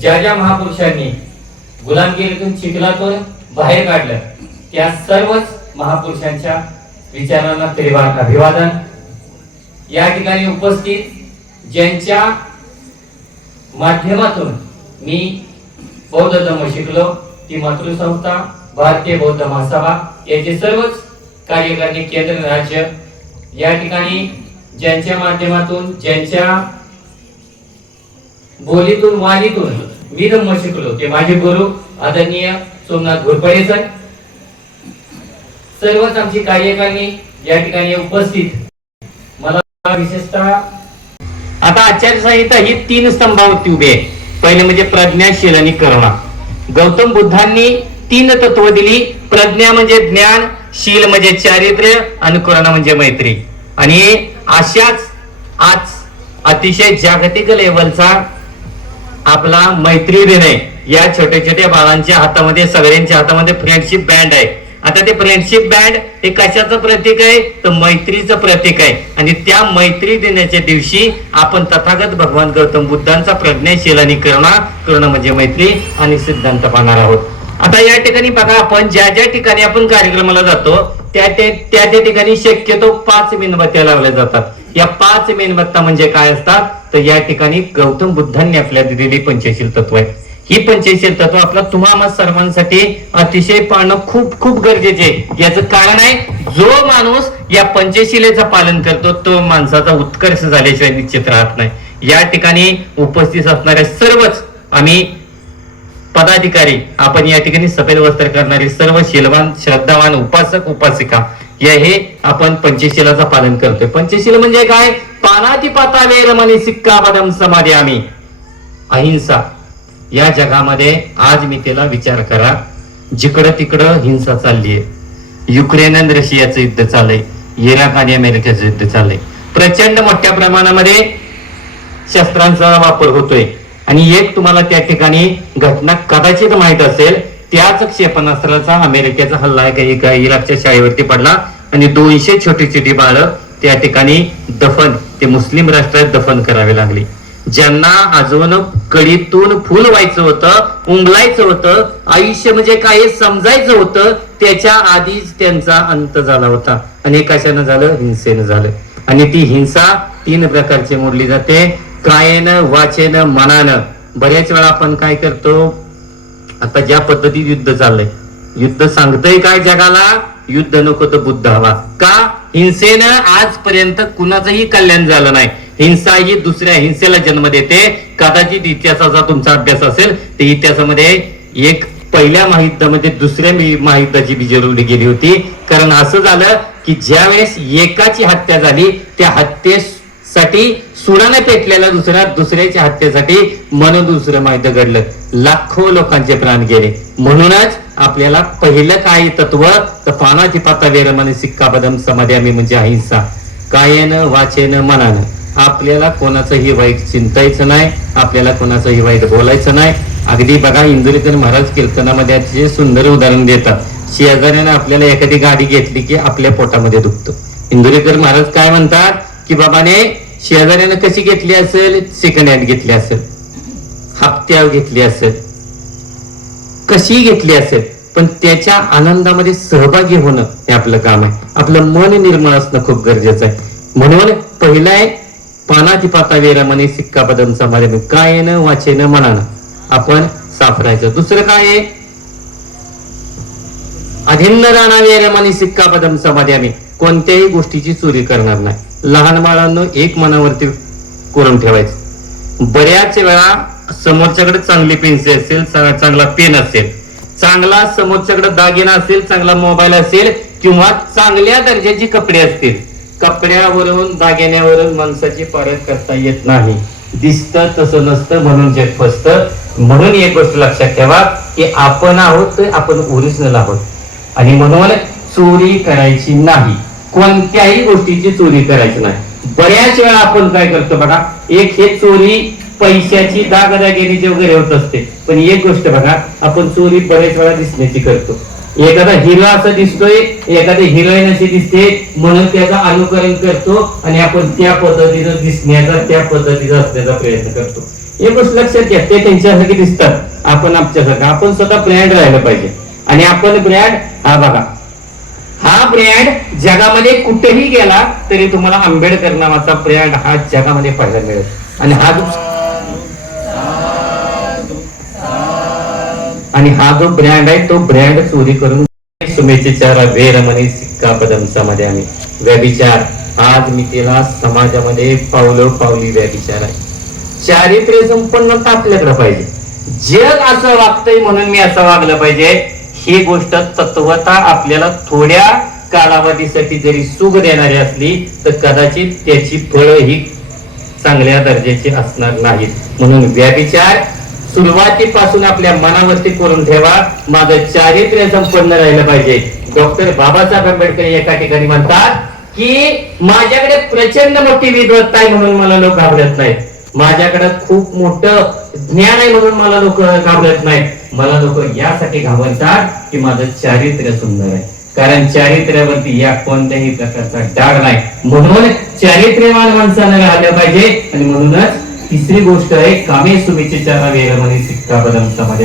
ज्या ज्या महापुरुषांनी गुलामगिरीतून चिखलातून बाहेर काढलं त्या सर्वच महापुरुषांच्या विचारांना त्रिवार अभिवादन। या ठिकाणी उपस्थित ज्यांच्या माध्यमातून मी बौद्ध धर्म शिकलो ती मातृसंस्था भारतीय बौद्ध महासभा याचे सर्वच कार्यकारिणी केंद्र राज्य, या ठिकाणी ज्यांच्या माध्यमातून ज्यांच्या बोलीतून वाणीतून मी धम्म शिकलो ते माझे गुरु आदरणीय सोमनाथ घोरपडे सर, सर्वच आमची कार्यकारिणी या ठिकाणी उपस्थित। मला विशेषतः आता आचारसंहिता ही 3 स्तंभावरती उभी आहे। पहिले म्हणजे प्रज्ञाशील आणि करुणा। गौतम बुद्धांनी 3 तत्व दिली, प्रज्ञा म्हणजे ज्ञान, शील म्हणजे चारित्र्य आणि करुणा म्हणजे मैत्री। आणि अशाच आज अतिशय जागतिक लेवलचा आपला मैत्री दिन आहे। या छोट्या छोट्या बाळांच्या हातामध्ये सगळ्यांच्या हातामध्ये फ्रेंडशिप बँड आहे। आता ते फ्रेंडशिप बँड हे कशाचं प्रतीक आहे तर मैत्रीचं प्रतीक आहे। आणि त्या मैत्री दिनाच्या दिवशी आपण तथागत भगवान गौतम बुद्धांचा प्रज्ञाशील आणि करुणा म्हणजे मैत्री आणि सिद्धांत पाहणार आहोत। आता या ठिकाणी बघा, आपण ज्या ज्या ठिकाणी आपण कार्यक्रमाला जातो त्या ठिकाणी शक्यतो 5 मेणबत्त्या लावल्या जातात। या 5 मेणबत्त्या म्हणजे काय असतात तर या ठिकाणी गौतम बुद्धांनी आपल्याला दिलेली पंचशील तत्व आहे। ही पंचशील तत्व आपला तुम्हा सर्वांसाठी अतिशय पाळणं खूप खूप गरजेचे आहे। याचं कारण आहे, जो माणूस या पंचशिलेचं पालन करतो तो माणसाचा उत्कर्ष झाल्याशिवाय निश्चित राहत नाही। या ठिकाणी उपस्थित असणाऱ्या सर्वच आम्ही पदाधिकारी, आपण या ठिकाणी सफेद वस्त्र करणारे सर्व शीलवान श्रद्धावान उपासक उपासिका या हे आपण पंचशिलाचं पालन करतोय। पंचशील म्हणजे काय? पानातिपाता वेरमणी सिक्कापदम समादियामि। अहिंसा या जगामध्ये आज मी त्याला विचार करा, जिकडं तिकडं हिंसा चालली आहे। युक्रेन आणि रशियाचं युद्ध चाललंय, इराक आणि अमेरिकेचं युद्ध चाललंय, प्रचंड मोठ्या प्रमाणामध्ये शस्त्रांचा वापर होतोय। आणि एक तुम्हाला त्या ठिकाणी घटना कदाचित माहित असेल, त्याच क्षेपणास्त्राचा अमेरिकेचा हल्ला आहे का इराकच्या शाळेवरती पडला आणि 200 छोटी छोटी बाळं त्या ठिकाणी दफन, ते मुस्लिम राष्ट्रात दफन करावे लागले। ज्यांना अजून कळीतून फुल व्हायचं होतं, उमलायचं होतं, आयुष्य म्हणजे काय समजायचं होतं, त्याच्या आधीच त्यांचा अंत झाला होता। आणि कशानं झालं? हिंसेनं झालं। आणि ती हिंसा 3 प्रकारची मोडली जाते, कायेनं, वाचेनं, मनानं। बऱ्याच वेळा आपण काय करतो, आता ज्या पद्धतीत युद्ध चाललंय, युद्ध सांगतंय काय जगाला? युद्ध नको तर बुद्ध हवा। का? हिंसेनं आजपर्यंत कुणाचंही कल्याण झालं नाही। हिंसा ही दुसऱ्या हिंसेला जन्म देते। कदाचित इतिहासाचा तुमचा अभ्यास असेल तर इतिहासामध्ये एक पहिल्या महायुद्धामध्ये दुसऱ्या महायुद्धाची बीजरोवणी गेली होती। कारण असं झालं की ज्या वेळेस एकाची हत्या झाली, त्या हत्येसाठी सुडाने पेटलेला दुसऱ्याच्या हत्येसाठी म्हणून दुसरं महायुद्ध घडलं, लाखो लोकांचे प्राण गेले। म्हणूनच आपल्याला पहिलं काय तत्व तर पानातिपाता वेरमणी सिक्कापदम समादियामि म्हणजे अहिंसा, कायेनं, वाचेनं, मनानं। आपल्याला कोणाचंही वाईट चिंतायचं नाही, आपल्याला कोणाचंही वाईट बोलायचं नाही। अगदी बघा, इंदुरीकर महाराज कीर्तनामध्ये अतिशय सुंदर उदाहरण देतात। शेजाऱ्याने आपल्याला एखादी गाडी घेतली की आपल्या पोटामध्ये दुखतं। इंदुरीकर महाराज काय म्हणतात की बाबाने शेजाऱ्याने कशी घेतली असेल? सेकंड हँड घेतली असेल, हप्त्यावर घेतली असेल, कशी घेतली असेल, पण त्याच्या आनंदामध्ये सहभागी होणं हे आपलं काम आहे। आपलं मन निर्मळ असणं खूप गरजेचं आहे। म्हणून पहिलं आहे पानातिपाता वेरमणी सिक्कापदम समादियामि, कायेनं, वाचेनं, मनानं आपण साफ राहायचं। दुसरं काय आहे? अधिन्नदाना वेरमणी सिक्कापदम समादियामि, कोणत्याही गोष्टीची चोरी करणार नाही। लहान बाळांनो एक मनावरती करून ठेवायचं। बऱ्याच वेळा समोरच्याकडे चांगली पेन्सिल असेल, चांगला पेन असेल, चांगला समोरच्याकडे दागिना असेल, चांगला मोबाईल असेल किंवा चांगल्या दर्जाची कपडे असतील, कपड्यावरून दागिन्यावरून माणसाची पारख करता येत नाही। दिसतं तसं नसतं म्हणून जग फसतं। म्हणून एक गोष्ट लक्षात ठेवा की आपण आहोत, आपण ओरिजिनल आहोत। आणि म्हणून चोरी करायची नाही, कोणत्याही गोष्टीची चोरी करायची नाही। बऱ्याच वेळा आपण काय करतो बघा, एक हे चोरी पैशाची दागदागिनीची वगैरे होत असते, पण एक गोष्ट बघा, आपण चोरी बऱ्याच वेळा दिसण्याची करतो। एखादा हिरो असं दिसतोय, एखादी हिरोईन अशी दिसते म्हणून त्याचं अनुकरण करतो आणि आपण त्या पद्धतीनं दिसण्याचा, त्या पद्धतीचा असण्याचा प्रयत्न करतो। हे गोष्ट लक्षात घ्या. ते त्यांच्यासारखे दिसतात, आपण आमच्यासारखं. आपण स्वतः ब्रँड राहिलं पाहिजे. आणि आपण ब्रँड, हा बघा, हा ब्रँड जगामध्ये कुठेही गेला तरी तुम्हाला आंबेडकर नावाचा ब्रँड हा जगामध्ये पाहायला मिळेल. आणि हा जो ब्रँड आहे तो ब्रँड चोरी करून सुमेचे चारा वेरमणी सिक्का पदम समाधी आम्ही व्यभिचार, आज मी तिला समाजामध्ये पावली व्यभिचार आहे. चारित्र्य संपन्नता आपल्याकडे पाहिजे. जग असं वागतंय म्हणून मी असं वागलं पाहिजे, ही गोष्ट तत्वता आपल्याला थोड्या कालावधीसाठी जरी सुख देणारी असली तर कदाचित त्याची फळं ही चांगल्या दर्जाची असणार नाहीत. म्हणून व्यभिचार सुरुवातीपासून आपल्या मनावरती करून ठेवा. माझं चारित्र्य संपन्न राहिलं पाहिजे. डॉक्टर बाबासाहेब आंबेडकर एका ठिकाणी म्हणतात की माझ्याकडे प्रचंड मोठी विद्वत्ता आहे म्हणून मला लोक घाबरत नाहीत, माझ्याकडे खूप मोठं ज्ञान आहे म्हणून मला लोक घाबरत नाहीत, मला लोक यासाठी घाबरतात की माझं चारित्र्य सुंदर आहे. कारण चारित्र्यावरती या कोणत्याही प्रकारचा डाग नाही. म्हणून चारित्र्यवान माणसानं राहिलं पाहिजे. आणि म्हणूनच तिसरी गोष्ट आहे, कामे सुविचारा वेरमणी सिक्का पदम समाधी.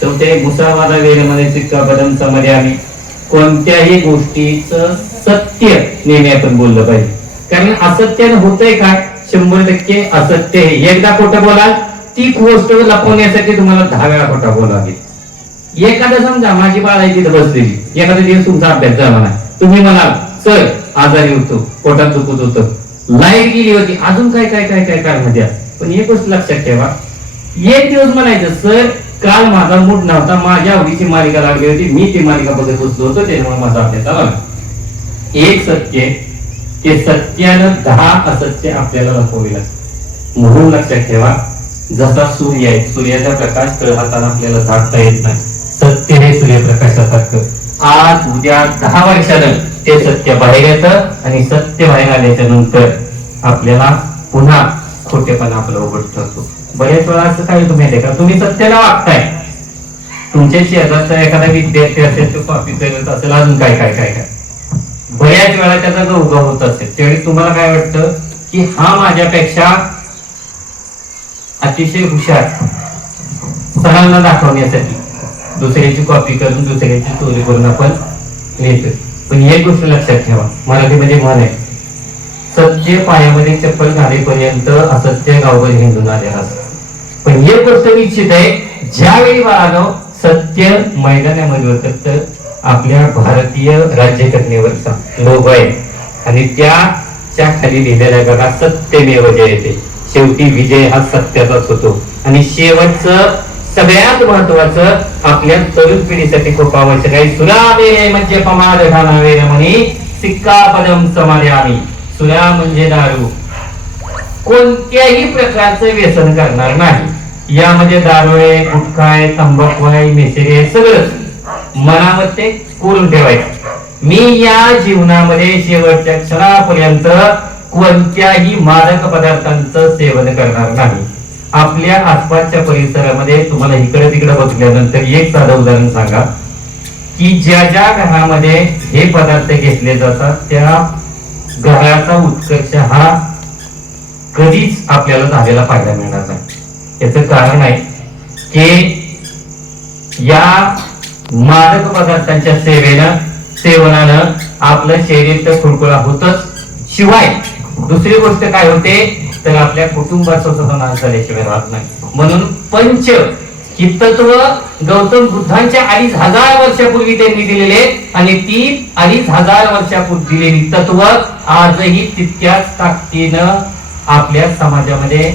चौथे, मुसावादा वेरमणी सिक्का पदम समाधी. कोणत्याही गोष्टीचं सत्य नेहमी आपण बोललं पाहिजे. कारण असत्यानं होतंय काय, 100% असत्य. एकदा खोटं बोलाल ती गोष्ट लपवण्यासाठी तुम्हाला 10 वेळा खोटा बोलावं लागेल. एखादा समजा माझी बाळ आहे तिथं बसलेली, एखादा दिवस तुमचा अभ्यास झाला नाही, तुम्ही म्हणाल सर आजारी होतो, पोटात दुखत होतं, लाईट गेली होती, अजून काय काय काय काय कारण द्या. पण एक गोष्ट लक्षात ठेवा, एक दिवस म्हणायचं सर काल माझा मूड नव्हता, माझ्या आवडीची मालिका लागली होती, मी ती मालिका बघत बसलो होतो, त्यामुळे माझा अभ्यास आला. एक सत्य, ते सत्यानं 10 असत्य आपल्याला लपवावे लागते. म्हणून लक्षात ठेवा, जसा सूर्य आहे, सूर्याचा प्रकाश तळहाताला आपल्याला झाडता येत नाही. सत्य हे सूर्यप्रकाशासारखं. आज उद्या 10 वर्षानं ते सत्य बाहेर येतं आणि सत्य बाहेर आल्याच्या नंतर आपल्याला पुन्हा खोटेपणा आपला उघड ठरतो. बरेच वेळा असं काय तुम्ही माहिती का, तुम्ही सत्याला वागताय, तुमच्या शेजारचा एखादा विद्यार्थी असेल तो कॉपी करत असेल, अजून काय काय काय काय बऱ्याच वेळा त्याचा गवगा होत असेल, त्यावेळी तुम्हाला काय वाटतं की हा माझ्यापेक्षा अतिशय हुशार, सरांना दाखवण्यासाठी दुसऱ्याची कॉपी करून दुसऱ्याची चोरी करून आपण लिहितो. पण एक गोष्ट लक्षात ठेवा, मराठीमध्ये म्हण आहे, सत्य पायामध्ये चप्पल घालेपर्यंत असत्य गावभर हिंदून आलेला असतं. पण एक गोष्ट निश्चित आहे, ज्यावेळी बाळागाव सत्य मैदानामध्ये होतं तर आपल्या भारतीय राज्यघटनेवरचा लोगो आहे आणि त्याच्या खाली लिहिलेला बघा, सत्यमेव जयते. शेवटी विजय हा सत्याचाच होतो. आणि शेवटचं सगळ्यात महत्वाचं आपल्या तरुण पिढीसाठी खूप आवश्यक आहे, सुरावे म्हणजे पमाद घालावे म्हणे सिक्का पदम समाधी. सुरा म्हणजे दारू, कोणत्याही प्रकारचं व्यसन करणार नाही. यामध्ये दारू आहे, गुटखा आहे, तंबाखू आहे, मिसरी आहे, सगळंच मनामध्ये करून ठेवायचं. मी या जीवनामध्ये शेवटच्या क्षणापर्यंत कोणत्याही मादक पदार्थांचं सेवन करणार नाही. आपल्या आसपासच्या परिसरामध्ये तुम्हाला इकडे तिकडे बघल्यानंतर एक साधं उदाहरण सांगा की ज्या ज्या घरामध्ये हे पदार्थ घेतले जातात त्या घराचा उत्कर्ष हा कधीच आपल्याला झालेला पाहायला मिळणार नाही. याचं कारण आहे की या मादक पदार्थांच्या सेवनानं आपलं शरीर तर खुळखुळा होतच, शिवाय दुसरी गोष्ट काय होते तर आपल्या कुटुंबाचा सुद्धा नाश झाल्याशिवाय राहत नाही. म्हणून पंच ही तत्व गौतम बुद्धांच्या 2500 वर्षापूर्वी त्यांनी दिलेले आणि ती 2500 वर्षापूर्वी दिलेली तत्व आजही तितक्याच ताकदीनं आपल्या समाजामध्ये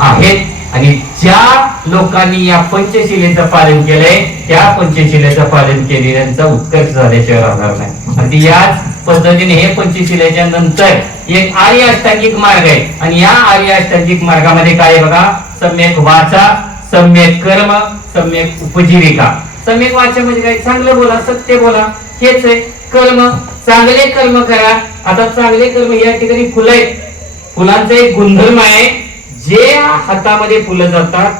आहेत. आणि ज्या लोकांनी या पंचशिलेचं पालन केलंय त्या पंचशिलेचं पालन केलेल्यांचा उत्कर्ष झाल्याशिवाय राहणार नाही. आणि याच पद्धतीने हे पंचशिलेच्या नंतर एक आर्य अष्टांगिक मार्ग आहे आणि या आर्य अष्टांगिक मार्गामध्ये काय बघा, सम्यक वाचा, सम्यक कर्म, सम्यक उपजीविका. सम्यक वाचा म्हणजे काय, चांगलं बोला, सत्य बोला, हेच आहे. कर्म, चांगले कर्म करा. आता चांगले कर्म या ठिकाणी फुलं आहेत, फुलांचा एक गुणधर्म आहे, जे हातामध्ये फुलं जातात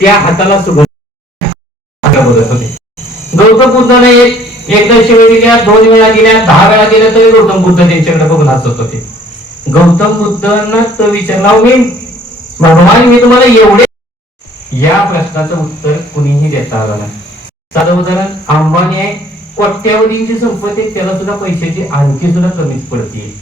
त्या हाताला सुगंध बोलत होते. गौतम बुद्धाने एकदा शिवे दिल्या, 2 वेळा दिल्या, 10 वेळा दिल्या तरी गौतम बुद्ध त्यांच्याकडे बघून हसत होते. गौतम बुद्धांना तो विचारला, भगवान मी तुम्हाला एवढे, या प्रश्नाचं उत्तर कुणीही देता आलं नाही. साधं उदाहरण, अंबानी आहे, कोट्यावधींची संपत्ती, त्याला सुद्धा पैशाची आणखी सुद्धा कमीच पडते.